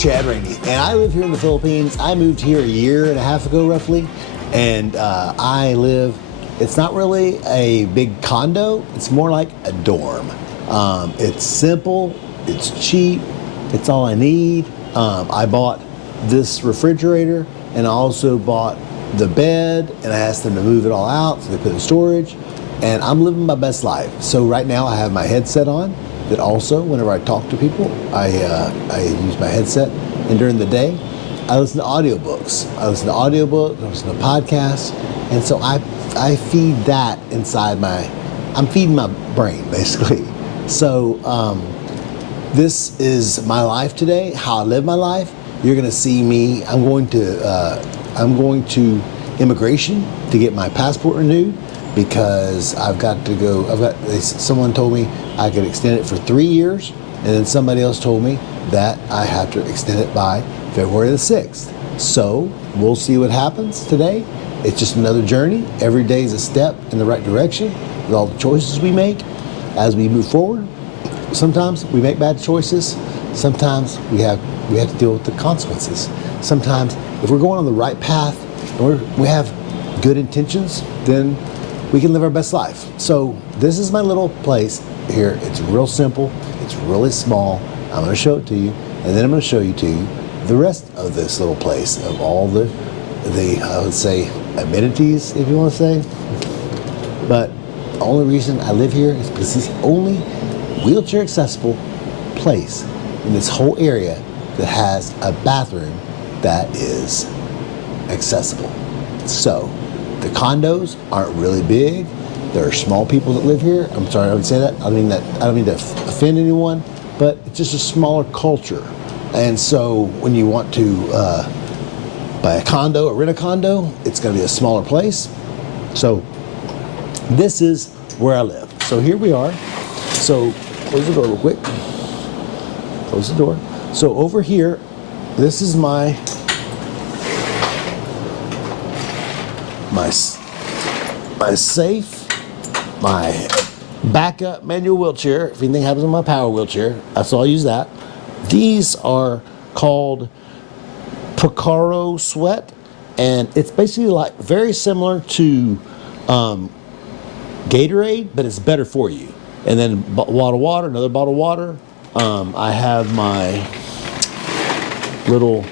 Chad Rainey, and I live here in the Philippines. I moved here a year and a half ago, roughly, and I live, it's not really a big condo, it's more like a dorm. It's simple, it's cheap, it's all I need. I bought this refrigerator, and I also bought the bed, and I asked them to move it all out so they put it in storage, and I'm living my best life. So right now I have my headset on, that also, whenever I talk to people, I use my headset, and during the day, I listen to audiobooks. I listen to podcasts, and so I feed that inside I'm feeding my brain, basically. So this is my life today, how I live my life. You're gonna see me, I'm going to immigration to get my passport renewed, because I've got to go, someone told me I could extend it for 3 years, and then somebody else told me that I have to extend it by February the 6th. So we'll see what happens today. It's just another journey. Every day is a step in the right direction with all the choices we make as we move forward. Sometimes we make bad choices. Sometimes we have to deal with the consequences. Sometimes if we're going on the right path and we have good intentions, then we can live our best life. So this is my little place here. It's real simple. It's really small. I'm going to show it to you, and then I'm going to show you the rest of this little place, of all the I would say amenities, if you want to say. But the only reason I live here is because it's the only wheelchair accessible place in this whole area that has a bathroom that is accessible. So the condos aren't really big. There are small people that live here. I'm sorry I would say that. I don't mean to offend anyone, but it's just a smaller culture. And so when you want to buy a condo or rent a condo, it's going to be a smaller place. So this is where I live. So here we are. So close the door real quick. Close the door. So over here, this is my safe, my backup manual wheelchair. If anything happens in my power wheelchair, so I'll use that. These are called Picaro Sweat, and it's basically like very similar to Gatorade, but it's better for you. And then bottle of water, another bottle of water. I have my little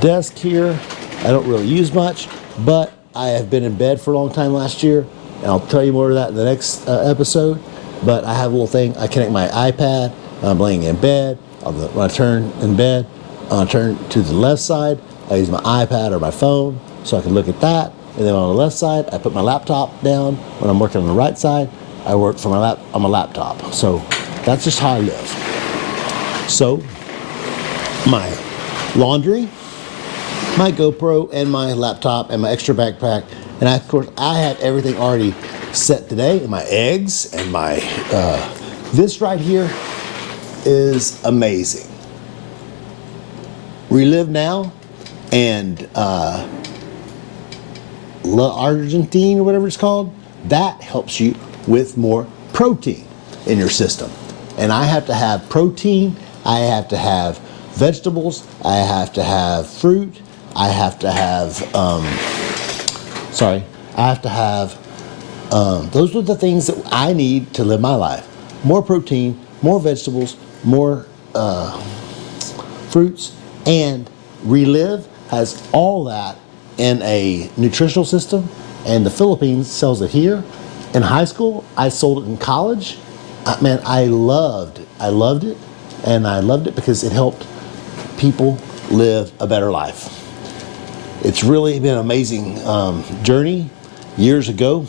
desk here. I don't really use much, but I have been in bed for a long time last year, and I'll tell you more of that in the next episode. But I have a little thing, I connect my iPad, I'm laying in bed, when I turn in bed, I turn to the left side, I use my iPad or my phone, so I can look at that, and then on the left side, I put my laptop down. When I'm working on the right side, I work from on my laptop. So that's just how I live. So, my laundry, my GoPro, and my laptop, and my extra backpack, and of course I have everything already set today, and my eggs, and my this right here is amazing. Relive Now and Argentine, or whatever it's called, that helps you with more protein in your system. And I have to have protein, I have to have vegetables, I have to have fruit, I have to have, those are the things that I need to live my life. More protein, more vegetables, more fruits, and Relive has all that in a nutritional system, and the Philippines sells it here. In high school, I sold it in college. Man, I loved it, and I loved it because it helped people live a better life. It's really been an amazing journey. Years ago,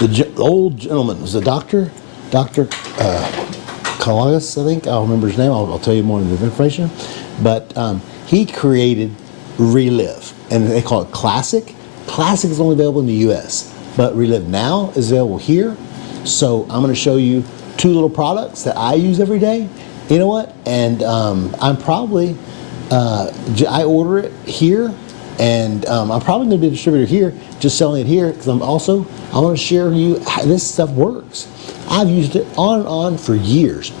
the old gentleman was a doctor, Dr. Calagas, I think. I'll remember his name. I'll tell you more of the information. But he created Relive, and they call it Classic. Classic is only available in the U.S., but Relive Now is available here. So I'm going to show you 2 little products that I use every day. You know what? And I'm probably, I order it here, and I'm probably going to be a distributor here, just selling it here, because I want to share with you how this stuff works. I've used it on and on for years.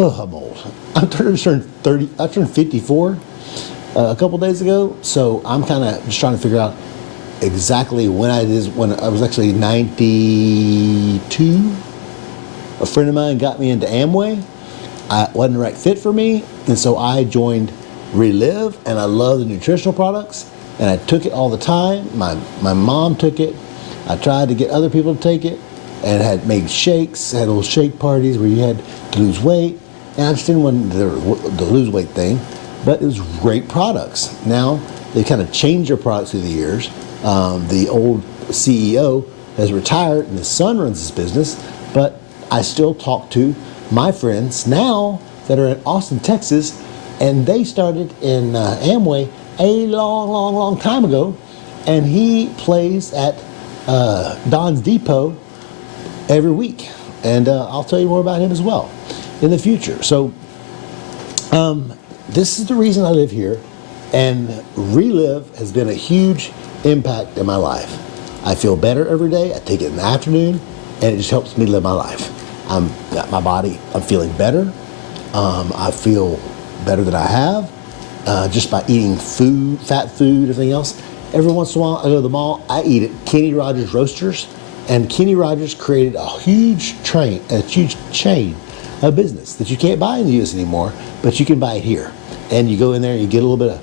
Oh, I'm old. I'm turned 30. I turned 54 a couple days ago, so I'm kind of just trying to figure out exactly when when I was actually 92. A friend of mine got me into Amway. It wasn't the right fit for me, and so I joined Relive, and I love the nutritional products, and I took it all the time. My mom took it. I tried to get other people to take it, and had made shakes, had little shake parties where you had to lose weight, and I just didn't want the lose weight thing, but it was great products. Now, they kind of changed their products through the years. The old CEO has retired, and his son runs his business, but I still talk to my friends now that are in Austin, Texas, and they started in Amway a long time ago, and he plays at Don's Depot every week, and I'll tell you more about him as well in the future. So this is the reason I live here, and Relive has been a huge impact in my life. I feel better every day. I take it in the afternoon, and it just helps me live my life. I'm feeling better. I feel better than I have just by eating food, fat food, everything else. Every once in a while, I go to the mall. I eat at Kenny Rogers Roasters, and Kenny Rogers created a huge chain of business that you can't buy in the U.S. anymore, but you can buy it here. And you go in there, and you get a little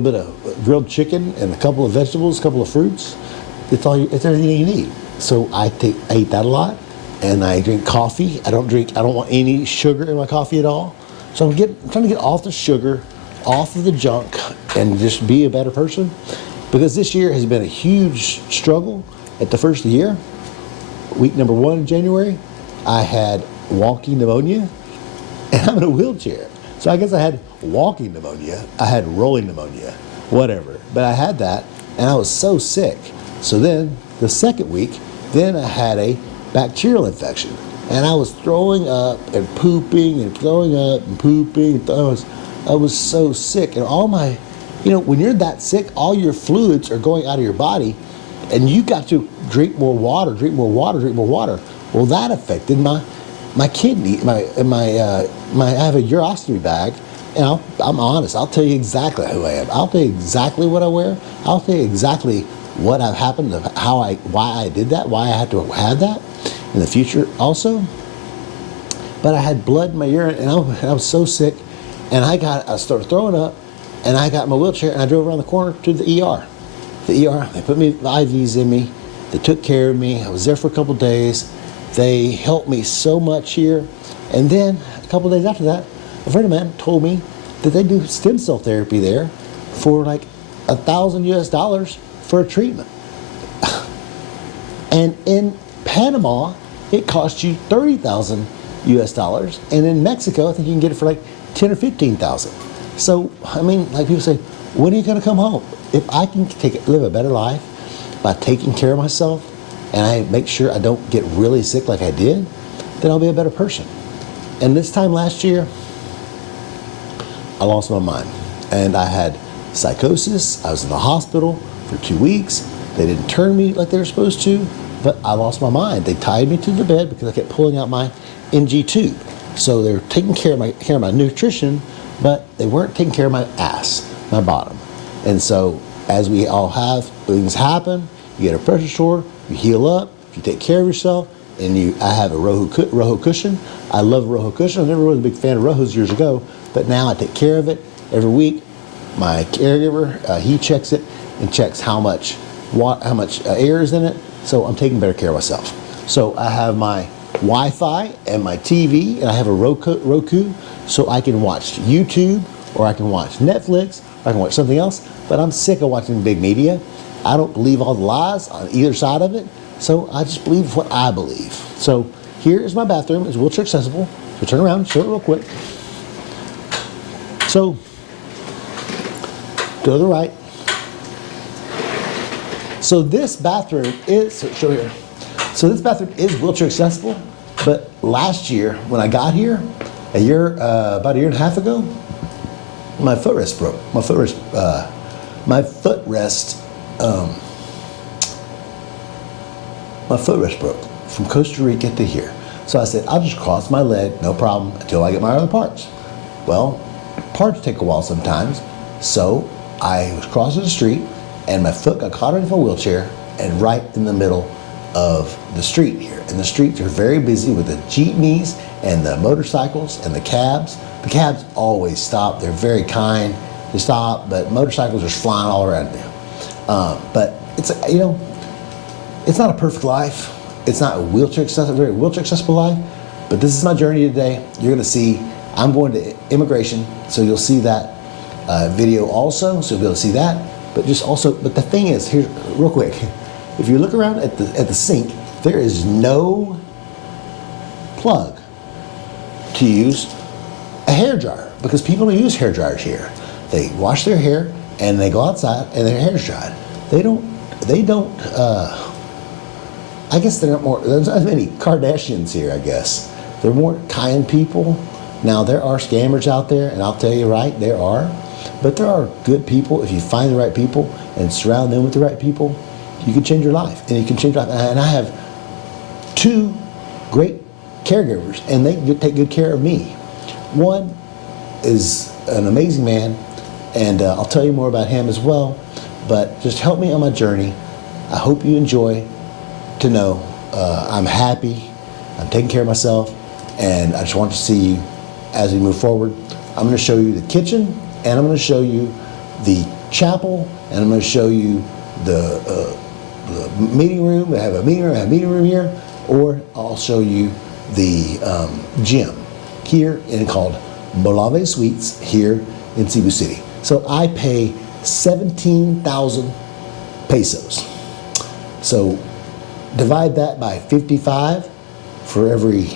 bit of grilled chicken and a couple of vegetables, a couple of fruits. It's everything you need. So I eat that a lot. And I drink coffee. I don't want any sugar in my coffee at all. So I'm trying to get off the sugar, off of the junk, and just be a better person. Because this year has been a huge struggle. At the first of the year, week number 1 in January, I had walking pneumonia, and I'm in a wheelchair. So I guess I had walking pneumonia. I had rolling pneumonia, whatever. But I had that, and I was so sick. So then the second week, then I had a bacterial infection, and I was throwing up and pooping and throwing up and pooping. I was so sick, and all my, when you're that sick, all your fluids are going out of your body, and you got to drink more water. Well, that affected my kidney, I have a urostomy bag, and I'm honest. I'll tell you exactly who I am. I'll tell you exactly what I wear. I'll tell you exactly what happened, why I did that, why I had to have that in the future also. But I had blood in my urine, and I was so sick, and I started throwing up, and I got in my wheelchair, and I drove around the corner to the ER. They put the IVs in me. They took care of me. I was there for a couple days. They helped me so much here. And then a couple days after that, a friend of mine told me that they do stem cell therapy there for like $1,000 for a treatment. And in Panama, it costs you $30,000, and in Mexico, I think you can get it for like $10,000 or $15,000. So, like people say, when are you going to come home? If I can live a better life by taking care of myself, and I make sure I don't get really sick like I did, then I'll be a better person. And this time last year, I lost my mind, and I had psychosis. I was in the hospital for 2 weeks. They didn't turn me like they were supposed to, but I lost my mind. They tied me to the bed because I kept pulling out my NG tube. So they were taking care of my nutrition, but they weren't taking care of my ass, my bottom. And so, as we all have, things happen. You get a pressure sore, you heal up, you take care of yourself, and I have a Rojo cushion. I love a Rojo cushion. I never was a big fan of Rojos years ago, but now I take care of it every week. My caregiver, he checks it and checks how much air is in it. So I'm taking better care of myself. So I have my Wi-Fi and my TV, and I have a Roku, so I can watch YouTube, or I can watch Netflix, or I can watch something else. But I'm sick of watching big media. I don't believe all the lies on either side of it, so I just believe what I believe. So here is my bathroom. It's wheelchair accessible. So turn around, show it real quick. So go to the right. So this bathroom is wheelchair accessible, but last year when I got here, about a year and a half ago, my footrest broke. My footrest broke from Costa Rica to here. So I said, I'll just cross my leg, no problem, until I get my other parts. Well, parts take a while sometimes. So I was crossing the street and my foot got caught into a wheelchair and right in the middle of the street here. And the streets are very busy with the jeepneys and the motorcycles and the cabs. The cabs always stop. They're very kind. They stop, but motorcycles are flying all around them. But it's, it's not a perfect life. It's not a very wheelchair accessible life, but this is my journey today. You're gonna see, I'm going to immigration, so you'll see that video also, so you'll be able to see that. But the thing is, here, real quick, if you look around at the sink, there is no plug to use a hair dryer, because people don't use hair dryers here. They wash their hair and they go outside and their hair's dried. They don't, I guess there's not many Kardashians here, I guess. They're more kind people. Now, there are scammers out there, and I'll tell you right, there are. But there are good people. If you find the right people and surround them with the right people, you can change your life. And you can change your life. And I have 2 great caregivers, and they take good care of me. One is an amazing man, and I'll tell you more about him as well. But just help me on my journey. I hope you enjoy to know I'm happy, I'm taking care of myself, and I just want to see you as we move forward. I'm going to show you the kitchen, and I'm going to show you the chapel, and I'm going to show you the meeting room. I have a meeting room here, or I'll show you the gym here called Molave Suites here in Cebu City. So I pay 17,000 pesos. So divide that by 55 for every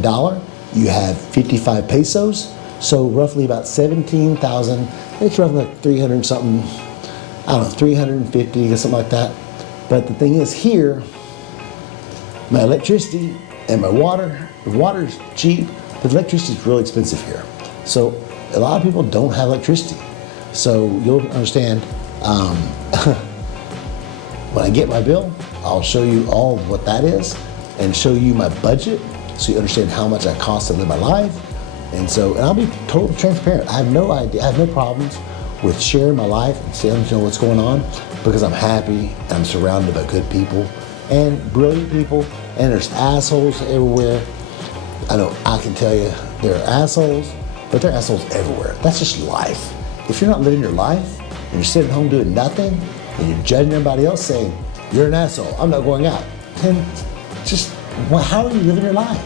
dollar. You have 55 pesos. So roughly about 17,000. It's roughly like 300 something. I don't know, 350 or something like that. But the thing is here, my electricity and my water. The water's cheap, but electricity is really expensive here. So a lot of people don't have electricity. So you'll understand. When I get my bill, I'll show you all of what that is and show you my budget so you understand how much that costs to live my life. And I'll be totally transparent. I have no idea, I have no problems with sharing my life and saying, what's going on, because I'm happy, I'm surrounded by good people and brilliant people, and there's assholes everywhere. I know I can tell you there are assholes, but there are assholes everywhere. That's just life. If you're not living your life and you're sitting home doing nothing, and you're judging everybody else saying, you're an asshole, I'm not going out, then how are you living your life?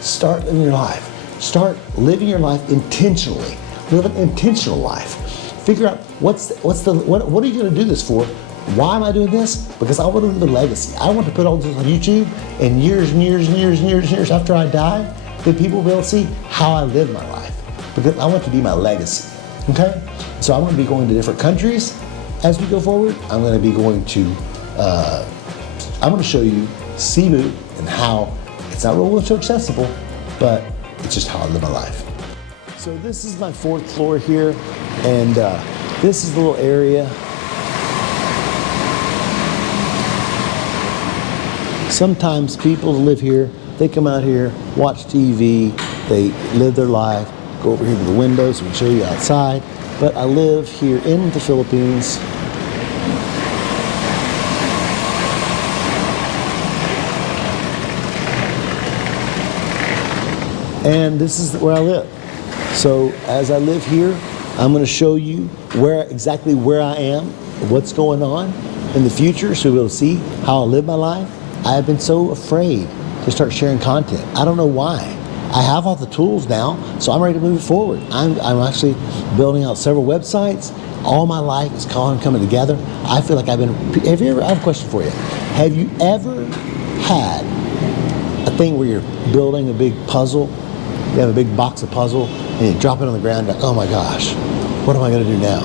Start living your life. Start living your life intentionally. Live an intentional life. Figure out what are you going to do this for? Why am I doing this? Because I want to leave a legacy. I want to put all this on YouTube, and years and years and years and years and years after I die, then people will be able to see how I live my life. Because I want to be my legacy. Okay? So I'm going to be going to different countries. As we go forward, I'm going to be going to, I'm going to show you Cebu and how it's not real wheelchair accessible, but it's just how I live my life. So this is my 4th floor here, and this is the little area. Sometimes people live here, they come out here, watch TV, they live their life, go over here to the windows, we can show you outside. But I live here in the Philippines. And this is where I live. So as I live here, I'm going to show you exactly where I am, what's going on in the future, so we'll see how I live my life. I have been so afraid to start sharing content. I don't know why. I have all the tools now, so I'm ready to move it forward. I'm actually building out several websites. All my life is coming together. I feel like I have a question for you. Have you ever had a thing where you're building a big puzzle? You have a big box of puzzle, and you drop it on the ground, like, oh my gosh, what am I going to do now?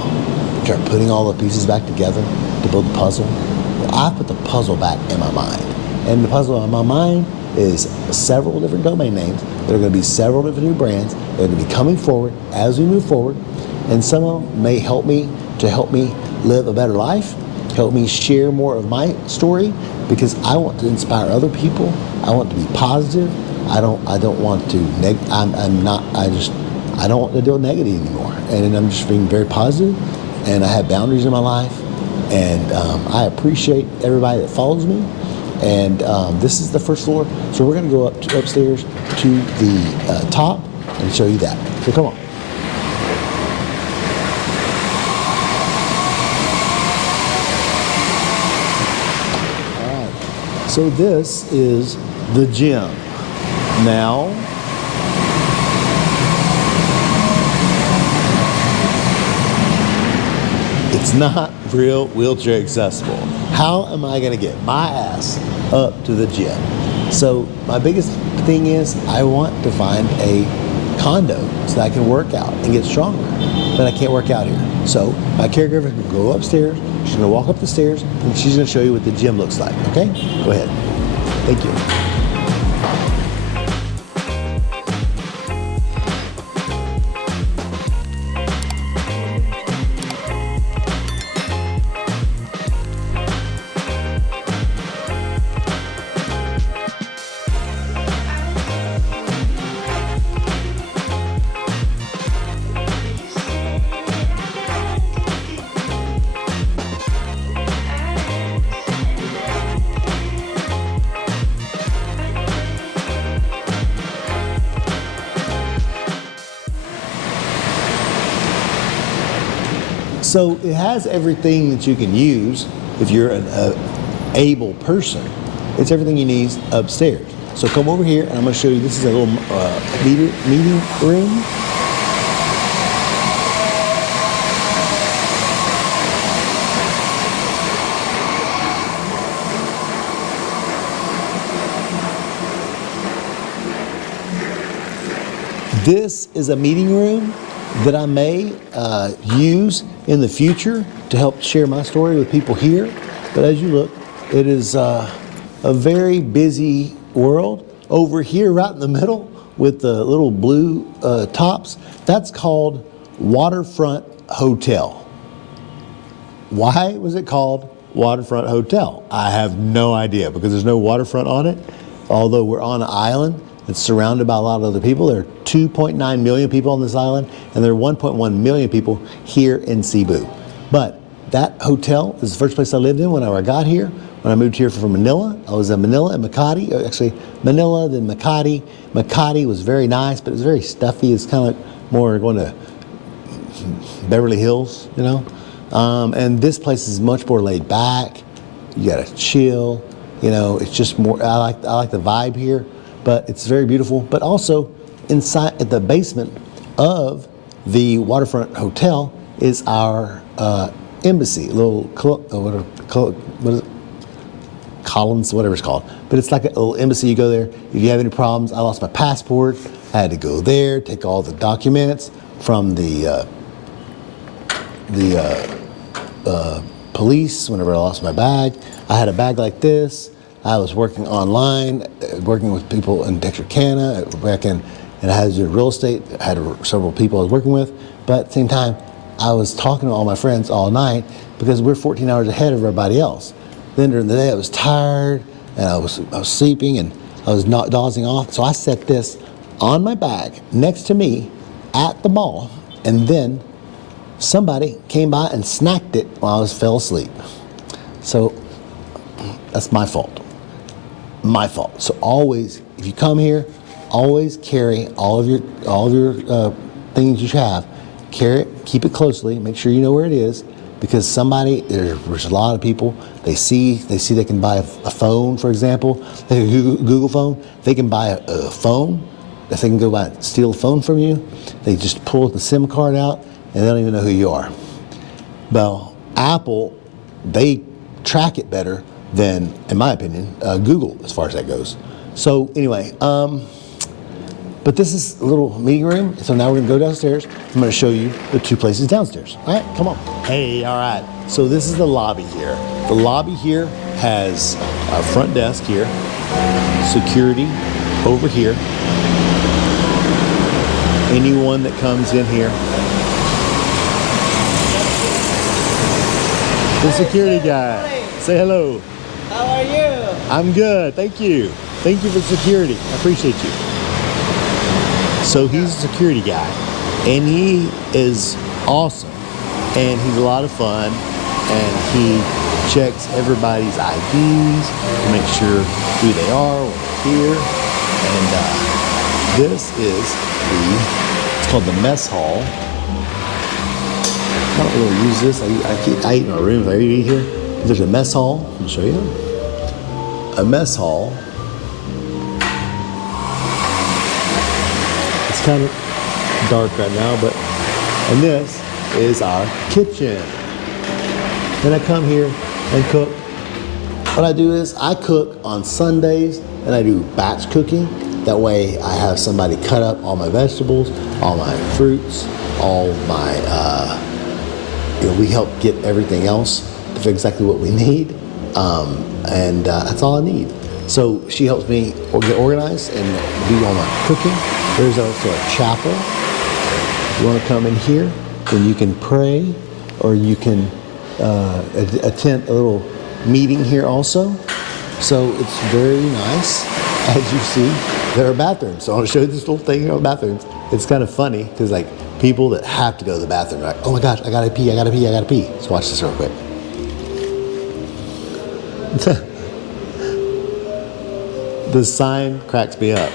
You start putting all the pieces back together to build the puzzle. Well, I put the puzzle back in my mind. And the puzzle in my mind is several different domain names. There are going to be several different new brands that are going to be coming forward as we move forward. And some of them may help me live a better life, help me share more of my story, because I want to inspire other people. I want to be positive. I don't want to I don't want to deal with negative anymore. And I'm just being very positive, and I have boundaries in my life, and I appreciate everybody that follows me. And this is the first floor, so we're going to go upstairs to the top and show you that. So come on. All right. So this is the gym. Now, it's not real wheelchair accessible. How am I gonna get my ass up to the gym? So my biggest thing is I want to find a condo so that I can work out and get stronger, but I can't work out here. So my caregiver can go upstairs, she's gonna walk up the stairs, and she's gonna show you what the gym looks like, okay? Go ahead. Thank you. So it has everything that you can use if you're an able person. It's everything you need upstairs. So come over here, and I'm going to show you. This is a little meeting room. This is a meeting room that I may use in the future to help share my story with people here. But as you look, it is a very busy world. Over here, right in the middle, with the little blue tops, that's called Waterfront Hotel. Why was it called Waterfront Hotel? I have no idea, because there's no waterfront on it. Although we're on an island, it's surrounded by a lot of other people. There are 2.9 million people on this island, and there are 1.1 million people here in Cebu. But that hotel is the first place I lived in when I got here. When I moved here from Manila, I was in Manila and Makati. Actually, Manila, then Makati. Makati was very nice, but it was very stuffy. It's kind of like more going to Beverly Hills, you know. And this place is much more laid back. You got to chill. You know, it's just more. I like the vibe here. But it's very beautiful. But also, inside at the basement of the Waterfront Hotel is our embassy, what is it? Collins, whatever it's called. But it's like a little embassy. You go there. If you have any problems, I lost my passport. I had to go there, take all the documents from the police whenever I lost my bag. I had a bag like this. I was working online, working with people in Texarkana, and I had to do real estate. I had several people I was working with, but at the same time, I was talking to all my friends all night because we're 14 hours ahead of everybody else. Then during the day, I was tired, and I was sleeping, and I was not dozing off. So I set this on my bag next to me at the mall, and then somebody came by and snacked it while I fell asleep. So that's my fault. My fault. So always, if you come here, always carry all of your things you have. Carry it, keep it closely, make sure you know where it is, because there's a lot of people, they see they can buy a phone, for example, like a Google phone. They can buy a phone. If they can go steal a phone from you, they just pull the SIM card out and they don't even know who you are. Well, Apple, they track it better than, in my opinion, Google, as far as that goes. So anyway, but this is a little meeting room. So now we're gonna go downstairs. I'm gonna show you the two places downstairs. All right, come on. Hey, all right. So this is the lobby here. The lobby here has our front desk here, security over here. Anyone that comes in here. The security guy. Say hello. How are you? I'm good, thank you. Thank you for security. I appreciate you. So he's a security guy, and he is awesome, and he's a lot of fun, and he checks everybody's IDs to make sure who they are when they're here. And this is it's called the mess hall. I don't really use this. I eat in my room if I eat here. There's a mess hall. I'll show you. A mess hall. It's kind of dark right now, and this is our kitchen. And I come here and cook. What I do is I cook on Sundays, and I do batch cooking. That way I have somebody cut up all my vegetables, all my fruits, all my, we help get everything else for exactly what we need. And that's all I need. So she helps me get organized and do all my cooking. There's also a chapel. If you want to come in here, then you can pray, or you can attend a little meeting here also. So it's very nice. As you see, there are bathrooms. So I'll show you this little thing about bathrooms. It's kind of funny because like people that have to go to the bathroom are like, oh my gosh, I gotta pee, I gotta pee, I gotta pee. So watch this real quick. The sign cracks me up.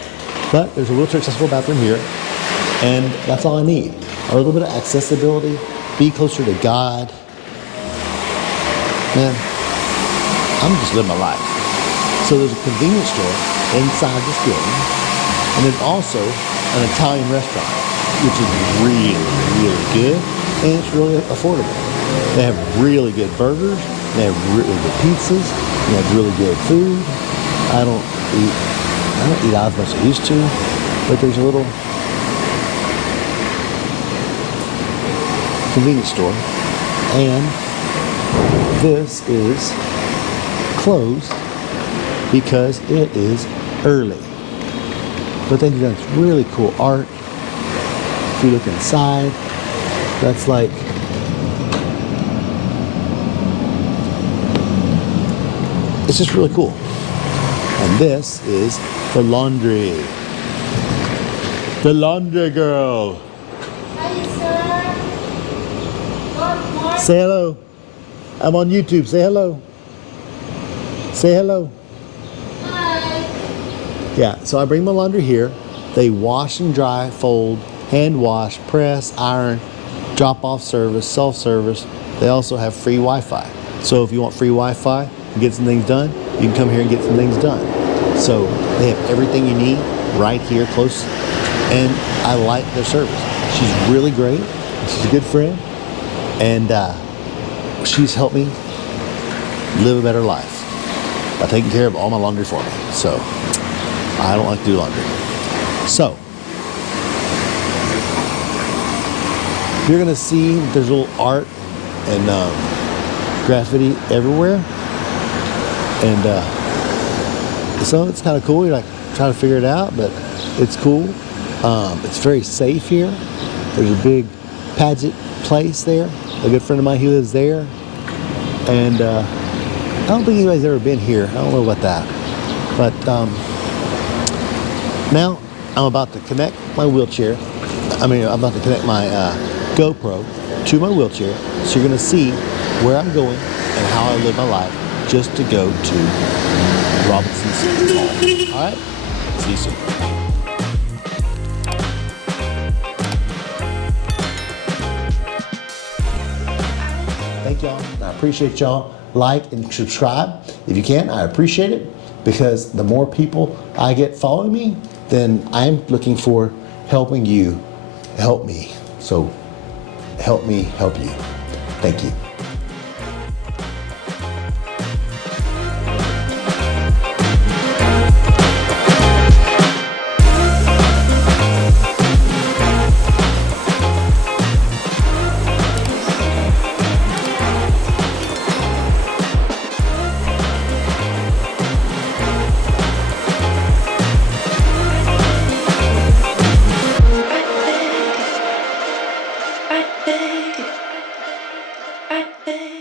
But there's a wheelchair accessible bathroom here, and that's all I need. A little bit of accessibility, be closer to God. Man, I'm just living my life. So there's a convenience store inside this building, and there's also an Italian restaurant, which is really, really good, and it's really affordable. They have really good burgers, they have really good pizzas, they have really good food. I don't eat out as much as I used to, but there's a little convenience store, and this is closed because it is early. But they've done really cool art. If you look inside, that's like it's just really cool. And this is the laundry. The laundry girl. Hi, sir. Good morning. Say hello. I'm on YouTube. Say hello. Say hello. Hi. Yeah, so I bring my laundry here. They wash and dry, fold, hand wash, press, iron, drop off service, self-service. They also have free Wi-Fi. So if you want free Wi-Fi and get some things done, you can come here and get some things done. So they have everything you need right here close, and I like their service. She's really great. She's a good friend, and she's helped me live a better life by taking care of all my laundry for me. So I don't like to do laundry. So you're gonna see there's a little art and graffiti everywhere, and so it's kind of cool. You're like trying to figure it out, but it's cool. It's very safe here. There's a big Paget place there. A good friend of mine, he lives there, and I don't think anybody's ever been here. I don't know about that, but now I'm about to connect my wheelchair. I'm about to connect my GoPro to my wheelchair, so you're gonna see where I'm going and how I live my life just to go to Robinson City Mall. All right, see you soon. Thank y'all. I appreciate y'all. Like and subscribe if you can. I appreciate it, because the more people I get following me, then I'm looking for helping you help me. So help me help you. Thank you. I beg,